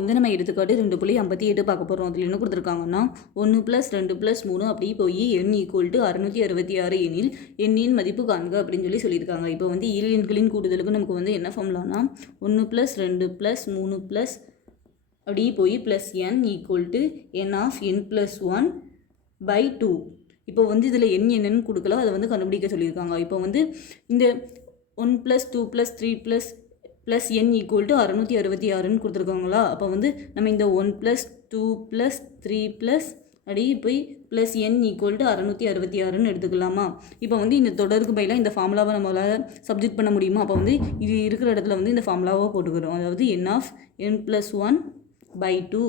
வந்து நம்ம எடுத்துக்காட்டு 2.58 பார்க்க போகிறோம். அதில் என்ன கொடுத்துருக்காங்கன்னா 1 + 2 + 3 அப்படி போய் n = 666 எனில் எண்ணின் மதிப்பு காண்க அப்படின்னு சொல்லியிருக்காங்க. இப்போ வந்து இரு எண்களின் கூடுதலுக்கு நமக்கு வந்து என்ன ஃபார்முலானா 1 + 2 + 3 + அப்படி போய் +n = n of n + 1/2. இப்போ வந்து இதில் n என்னன்னு கொடுக்கல, அதை வந்து கண்டுபிடிக்க சொல்லியிருக்காங்க. இப்போ வந்து இந்த 1 + 2 + 3 + n = 666ன்னு கொடுத்துருக்காங்களா. அப்போ வந்து நம்ம இந்த 1 + 2 + 3 அப்படி போய் +n = 666ன்னு எடுத்துக்கலாமா. இப்போ வந்து இந்த தொடருக்கு பதிலாக இந்த ஃபார்முலாவை நம்மளால் சப்ஜெக்ட் பண்ண முடியுமா. அப்போ வந்து இது இருக்கிற இடத்துல வந்து இந்த ஃபார்முலாவை போட்டுக்கிறோம். அதாவது n of n + 1/2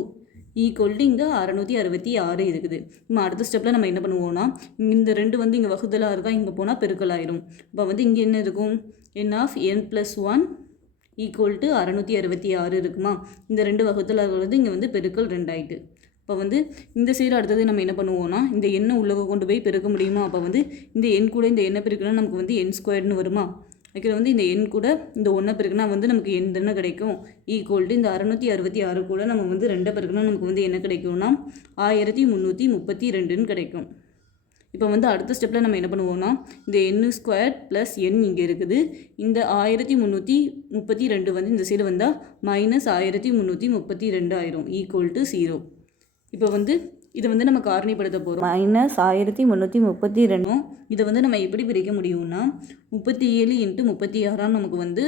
ஈக்குவல் இங்கே 666 இருக்குது. நம்ம அடுத்த ஸ்டெப்பில் நம்ம என்ன பண்ணுவோம்னா இந்த 2 வந்து இங்கே வகுத்தலாக இருக்கா, இங்கே போனால் பெருக்கல் ஆயிரும். இப்போ வந்து இங்கே என்ன இருக்கும் n of n + 1 ஈக்குவல் 666 இருக்குமா. இந்த 2 வகுத்தலாக வந்து இங்கே வந்து பெருக்கல் 2 ஆகிட்டு. இப்போ வந்து இந்த சைடு அடுத்தது நம்ம என்ன பண்ணுவோம்னா இந்த எண்ணை உள்ளே கொண்டு போய் பெருக்க முடியுமா. அப்போ வந்து இந்த எண் கூட இந்த எண்ணை பெருக்கணும் நமக்கு வந்து n² வருமா. அதுக்கு வந்து இந்த எண் கூட இந்த 1 பெருக்குனா வந்து நமக்கு n தானே கிடைக்கும். ஈக்குவல் இந்த 666 கூட நம்ம வந்து 2 பெருக்குனா நமக்கு வந்து என்ன கிடைக்கும்னா 1332ன்னு கிடைக்கும். இப்போ வந்து அடுத்த ஸ்டெப்பில் நம்ம என்ன பண்ணுவோம்னா இந்த n² + n இங்கே இருக்குது. இந்த 1332 வந்து இந்த சைடு வந்தால் -1332 ஆயிரும் ஈக்குவல் 0. இப்போ வந்து இதை வந்து நம்ம காரணிப்படுத்த போகிறோம். -1332 இதை வந்து நம்ம எப்படி பிரிக்க முடியும்னா 37 × 36 நமக்கு வந்து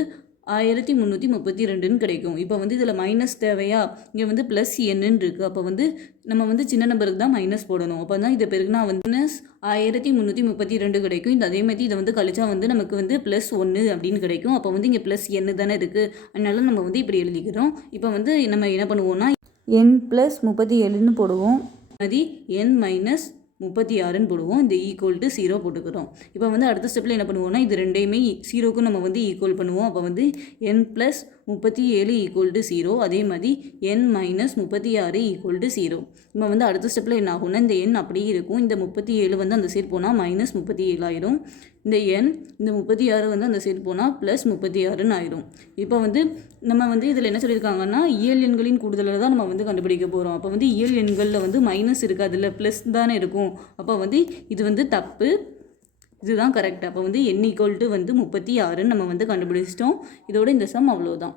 1332ன்னு கிடைக்கும். இப்போ வந்து இதில் மைனஸ் தேவையா, இங்கே வந்து +n இருக்குது. அப்போ வந்து நம்ம வந்து சின்ன நம்பருக்கு தான் மைனஸ் போடணும். அப்போ தான் இதை பெருக்குனா வந்து -1332 கிடைக்கும். இந்த அதே மாதிரி இதை வந்து கழிச்சா வந்து நமக்கு வந்து +1 அப்படின்னு கிடைக்கும். அப்போ வந்து இங்கே +n தானே இருக்குது, அதனால நம்ம வந்து இப்படி எழுதிக்கிறோம். இப்போ வந்து நம்ம என்ன பண்ணுவோம்னா n + 37ன்னு போடுவோம். அது n - 36ன்னு போடுவோம். இந்த ஈக்குவல் 0 போட்டுக்கிறோம். இப்போ வந்து அடுத்த ஸ்டெப்பில் என்ன பண்ணுவோம்னா இது ரெண்டையுமே 0க்கு நம்ம வந்து ஈக்குவல் பண்ணுவோம். அப்போ வந்து n + 37 = 0. அதே மாதிரி n - 36 = 0. நம்ம வந்து அடுத்த ஸ்டெப்பில் என்ன ஆகும்னா இந்த n அப்படியே இருக்கும். இந்த 37 வந்து அந்த சைடு போனால் -37 ஆயிரும். இந்த n இந்த 36 வந்து அந்த சைடு போனால் +36ன்னு ஆயிரும். இப்போ வந்து நம்ம வந்து இதில் என்ன சொல்லியிருக்காங்கன்னா இயல் எண்களின் கூடுதலில் தான் நம்ம வந்து கண்டுபிடிக்க போகிறோம். அப்போ வந்து இயல் எண்களில் வந்து மைனஸ் இருக்குது, அதில் ப்ளஸ் தானே இருக்கும். அப்போ வந்து இது வந்து தப்பு, இதுதான் கரெக்ட். அப்போ வந்து n = வந்து 36ன்னு நம்ம வந்து கண்டுபிடிச்சிட்டோம். இதோட இந்த சம் அவ்வளோதான்.